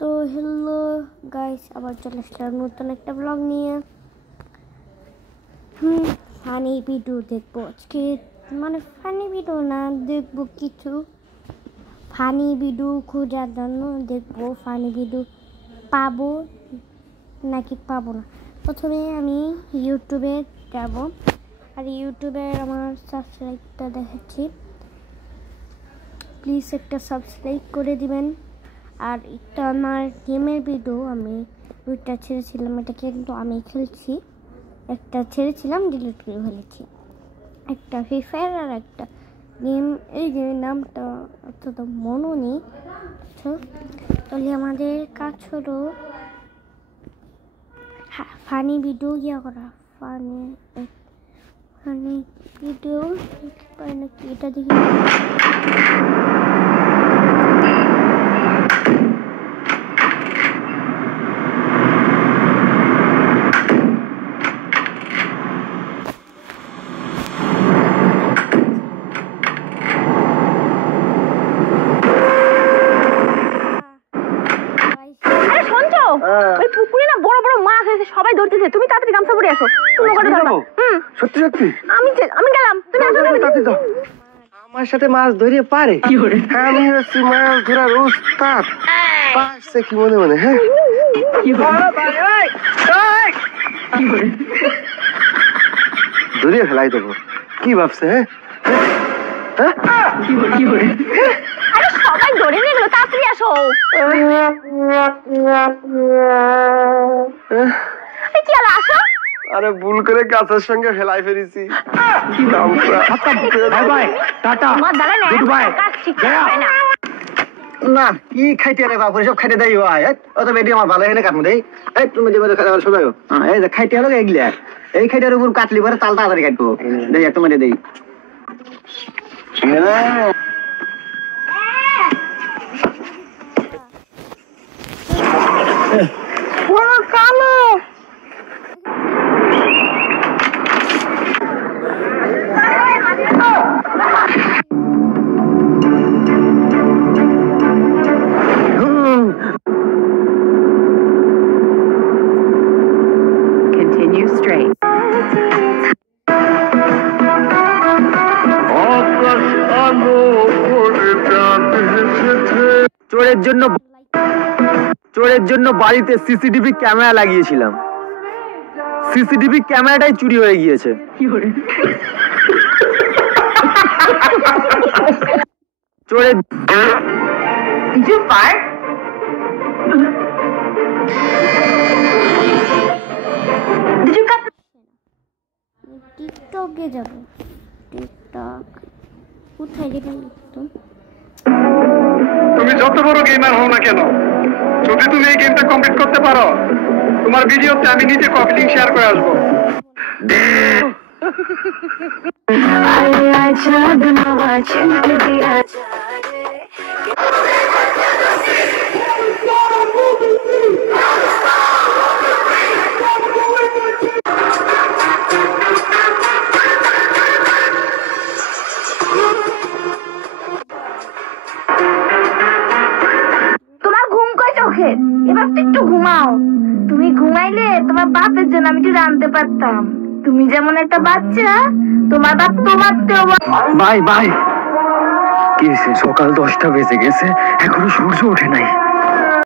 তো hello guys, আবার চলে আসলাম নতুন একটা ব্লগ নিয়ে। ফানি ভিডিও দেখবো আজকে, মানে ফানি ভিডিও না, দেখবো কিছু ফানি ভিডিও খোঁজার জন্য দেখবো ফানি ভিডিও পাবো নাকি পাবো না। প্রথমে আমি ইউটিউবে যাব, আর ইউটিউবে আমার সাবস্ক্রাইবটা দেখাচ্ছি, প্লিজ একটা সাবস্ক্রাইব করে দিবেন। আর এটা আমার গেমের ভিডিও, আমি দুইটা ছেড়েছিলাম, এটা কিন্তু আমি খেলছি, একটা ছেড়েছিলাম ডিলিট করে ফেলেছি, একটা ফ্রি ফায়ার আর একটা গেম, এই গেমের নামটা অত মনে নেই। তাহলে আমাদের কাজ হলো ফানি ভিডিও করা, ফানি ফানি ভিডিও পাই নাকি এটা দেখি। পুকুরে না বড় বড় মাছ হয়েছে, সবাই ধরতেছে, তুমি তাড়াতাড়ি গামছা পরে আসো। তুমি ওখানে ধরো। সত্যি সত্যি আমি গেলাম, তুমি আসো তাড়াতাড়ি। আমার সাথে মাছ ধরিয়ে পারে? আমি হচ্ছি মাছ ধরার উস্তাদ। পারছে কি মনে মনে? হ্যাঁ, ধরিয়ে ফেলাই দেবো। কি ভাবছে? হ্যাঁ, আরে সবাই ধরে নিয়ে গেলো, তাড়াতাড়ি আসো। কি হলো, আসো। আরে ভুল করে গাছের সঙ্গে ফেলাই ফেলেছি। না কি খাইতে রে বাপুরে, সব খাইতে দেই হয় অত বেডি আমার ভালো এনে কাটমু দেই। এই তুমি যে মধ্যে খাওয়া সবাই এই যে খাইতে হলো এগুলা, এই খাইটার উপর কাটলি পরে তাল তাড়াতাড়ি কাটবো। দেই একটু মেরে দেই। কালো Continue straight. চোরের জন্য বাড়িতে সিসিটিভি ক্যামেরা লাগিয়েছিলাম, সিসিটিভি ক্যামেরাটাই চুরি হয়ে গিয়েছে। চোরের টিকটকে যাব। টিকটক কোথায় গেলাম? তুমি যত বড় গেমার হও না কেন, যদি তুমি এই গেমটা কমপ্লিট করতে পারো, তোমার ভিডিওতে আমি নিজে কপি লিংক শেয়ার করে আসবো। তোমার ঘুম কই চোখে? এবার তো একটু ঘুমাও। তুমি ঘুমাইলে তোমার বাপের জন্য আমি একটু রাঁধতে পারতাম। তুমি যেমন একটা বাচ্চা, তোমার বাপ তোমার তো। ভাই ভাই, কি হয়েছে? সকাল 10টা বেজে গেছে, এখনো সূর্য ওঠে নাই।